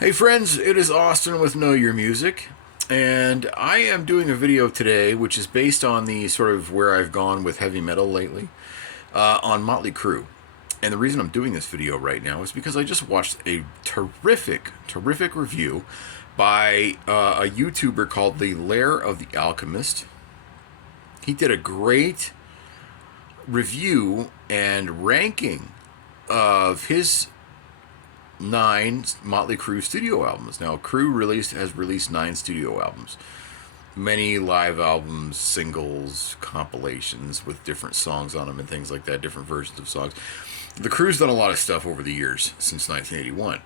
Hey friends, it is Austin with Know Your Music, and I am doing a video today which is based on the sort of where I've gone with heavy metal lately, on Motley Crue. And the reason I'm doing this video right now is because I just watched a terrific review by a YouTuber called the Lair of the Alchemist. He did a great review and ranking of his 9 Motley Crue studio albums. Now, has released 9 studio albums, many live albums, singles, compilations with different songs on them and things like that, different versions of songs. The Crue's done a lot of stuff over the years since 1981,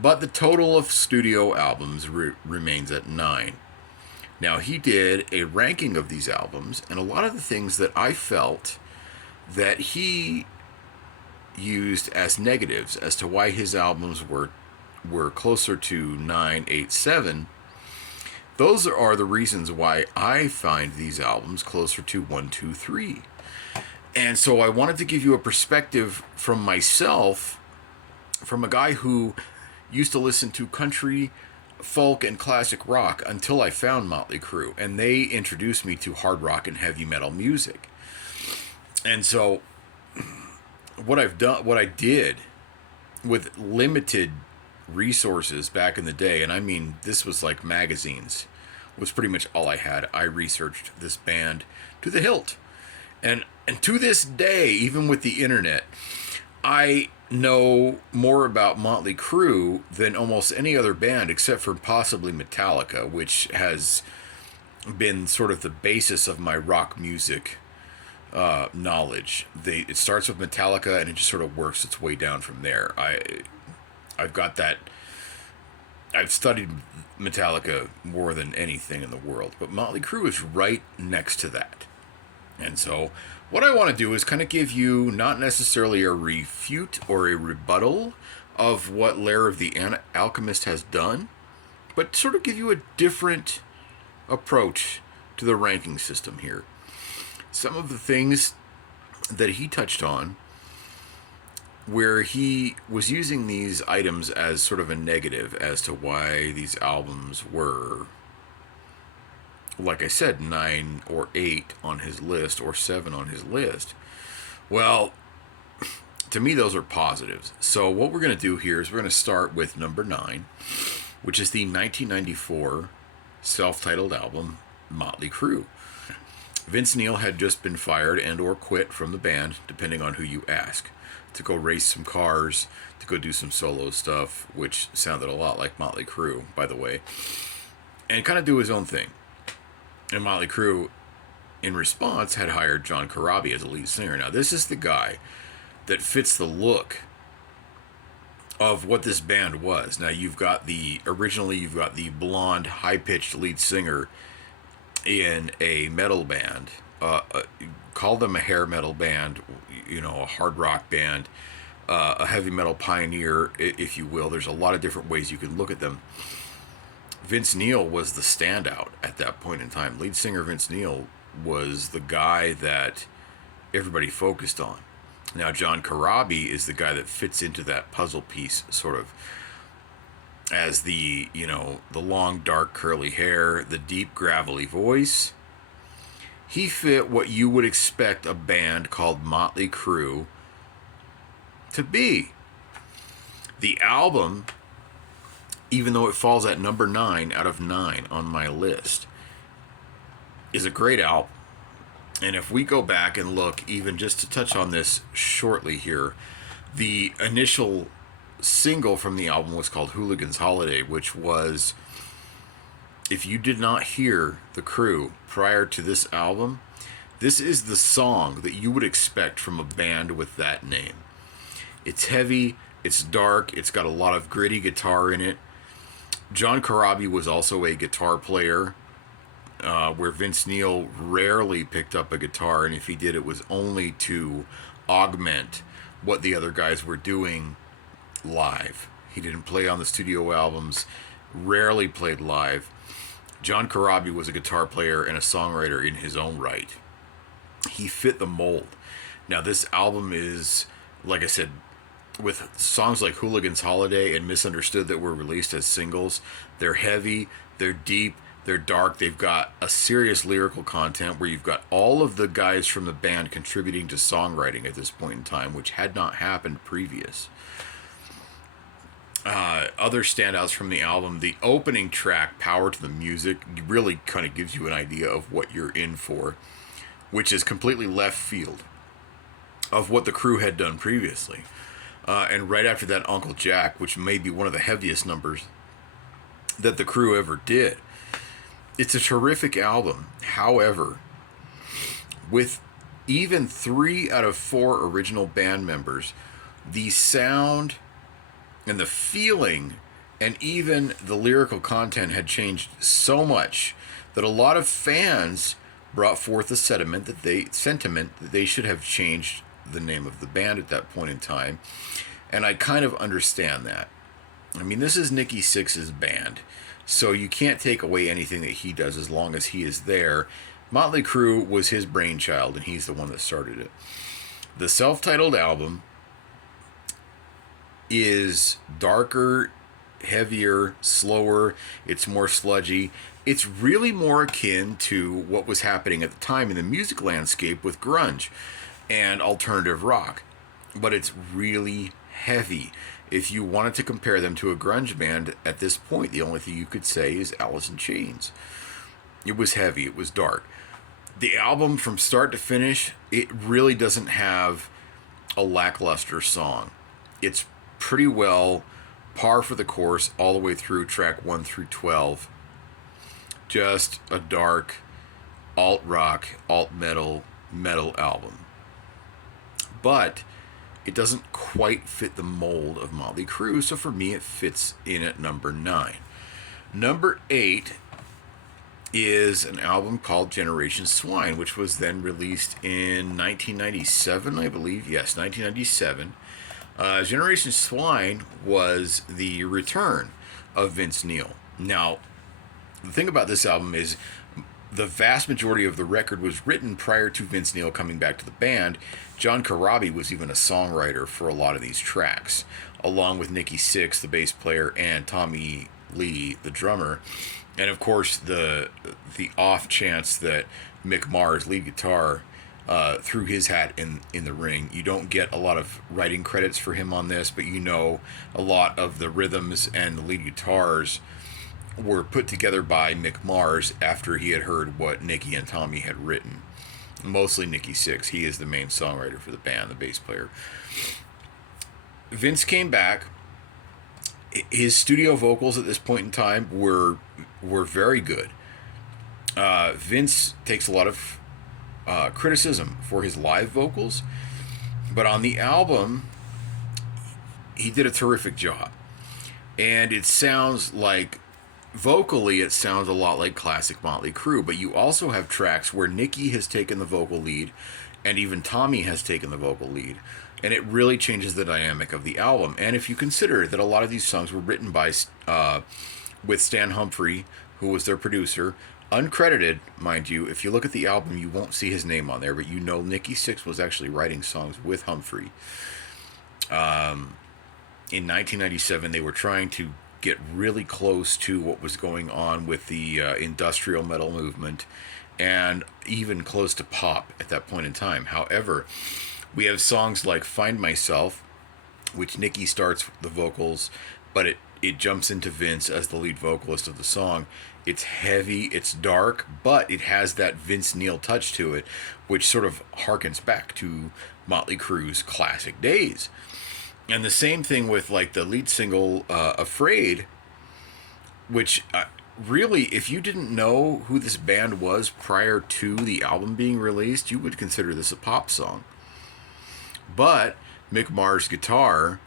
but the total of studio albums remains at 9. Now, he did a ranking of these albums, and a lot of the things that I felt that he used as negatives as to why his albums were closer to 9, 8, 7. Those are the reasons why I find these albums closer to 1, 2, 3. And so I wanted to give you a perspective from myself, from a guy who used to listen to country, folk, and classic rock until I found Motley Crue, and they introduced me to hard rock and heavy metal music. And so what I did with limited resources back in the day, and I mean, this was like magazines, was pretty much all I had. I researched this band to the hilt. And to this day, even with the internet, I know more about Motley Crue than almost any other band except for possibly Metallica, which has been sort of the basis of my rock music knowledge. It starts with Metallica and it just sort of works its way down from there. I've got that. I've studied Metallica more than anything in the world, but Motley Crue is right next to that. And so what I want to do is kind of give you not necessarily a refute or a rebuttal of what Lair of the Alchemist has done, but sort of give you a different approach to the ranking system here. Some of the things that he touched on, where he was using these items as sort of a negative as to why these albums were, like I said, 9 or 8 on his list, or 7 on his list. Well, to me, those are positives. So what we're going to do here is we're going to start with number 9, which is the 1994 self-titled album, Motley Crue. Vince Neil had just been fired and or quit from the band, depending on who you ask, to go race some cars, to go do some solo stuff, which sounded a lot like Motley Crue, by the way, and kind of do his own thing. And Motley Crue, in response, had hired John Corabi as a lead singer. Now, this is the guy that fits the look of what this band was. Now, originally you've got the blonde, high-pitched lead singer in a metal band. Call them a hair metal band, a hard rock band, a heavy metal pioneer, if you will. There's a lot of different ways you can look at them. Vince Neil was the standout at that point in time. Lead singer Vince Neil was the guy that everybody focused on. Now, John Corabi is the guy that fits into that puzzle piece, sort of, as the long, dark, curly hair, the deep, gravelly voice. He fit what you would expect a band called Motley Crue to be. The album, even though it falls at number 9 out of 9 on my list, is a great album. And if we go back and look, even just to touch on this shortly here, the initial single from the album was called Hooligan's Holiday, which was, if you did not hear the Crue prior to this album, this is the song that you would expect from a band with that name. It's heavy, it's dark, it's got a lot of gritty guitar in it. John Corabi was also a guitar player, where Vince Neil rarely picked up a guitar, and if he did, it was only to augment what the other guys were doing live. He didn't play on the studio albums, rarely played live. John Corabi was a guitar player and a songwriter in his own right. He fit the mold. Now, this album is, like I said, with songs like Hooligan's Holiday and Misunderstood that were released as singles. They're heavy, they're deep, they're dark. They've got a serious lyrical content where you've got all of the guys from the band contributing to songwriting at this point in time, which had not happened previous. Other standouts from the album, the opening track, Power to the Music, really kind of gives you an idea of what you're in for, which is completely left field of what the Crue had done previously. And right after that, Uncle Jack, which may be one of the heaviest numbers that the Crue ever did. It's a terrific album. However, with even 3 out of 4 original band members, the sound and the feeling and even the lyrical content had changed so much that a lot of fans brought forth the sentiment that they should have changed the name of the band at that point in time. And I kind of understand that. I mean, this is Nikki Sixx's band, so you can't take away anything that he does as long as he is there. Motley Crue was his brainchild, and he's the one that started it. The self-titled album is darker, heavier, slower. It's more sludgy. It's really more akin to what was happening at the time in the music landscape with grunge and alternative rock. But it's really heavy. If you wanted to compare them to a grunge band at this point, the only thing you could say is Alice in Chains. It was heavy. It was dark. The album, from start to finish, it really doesn't have a lackluster song. It's pretty well par for the course all the way through track 1 through 12. Just a dark alt rock, alt metal album. But it doesn't quite fit the mold of Motley Crue, so for me it fits in at number 9. Number 8 is an album called Generation Swine, which was then released in 1997, I believe. Yes, 1997. Generation Swine was the return of Vince Neil. Now, the thing about this album is the vast majority of the record was written prior to Vince Neil coming back to the band. John Corabi was even a songwriter for a lot of these tracks, along with Nikki Sixx, the bass player, and Tommy Lee, the drummer. And of course, the off chance that Mick Mars, lead guitar, threw his hat in the ring. You don't get a lot of writing credits for him on this, but you know a lot of the rhythms and the lead guitars were put together by Mick Mars after he had heard what Nikki and Tommy had written. Mostly Nikki Sixx. He is the main songwriter for the band, the bass player. Vince came back. His studio vocals at this point in time were very good. Vince takes a lot of criticism for his live vocals, but on the album, he did a terrific job. And it sounds like, vocally, it sounds a lot like classic Motley Crue, but you also have tracks where Nikki has taken the vocal lead, and even Tommy has taken the vocal lead, and it really changes the dynamic of the album. And if you consider that a lot of these songs were written by with Stan Humphrey, who was their producer, uncredited, mind you. If you look at the album, you won't see his name on there, but you know Nikki Sixx was actually writing songs with Humphrey. In 1997, they were trying to get really close to what was going on with the industrial metal movement, and even close to pop at that point in time. However, we have songs like Find Myself, which Nikki starts the vocals, but it jumps into Vince as the lead vocalist of the song. It's heavy, it's dark, but it has that Vince Neil touch to it, which sort of harkens back to Motley Crue's classic days. And the same thing with like the lead single, Afraid, which really, if you didn't know who this band was prior to the album being released, you would consider this a pop song. But Mick Mars' guitar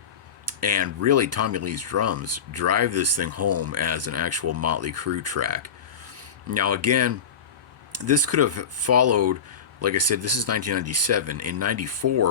and really Tommy Lee's drums drive this thing home as an actual Motley Crue track. Now again, this could have followed, like I said, this is 1997. In 94,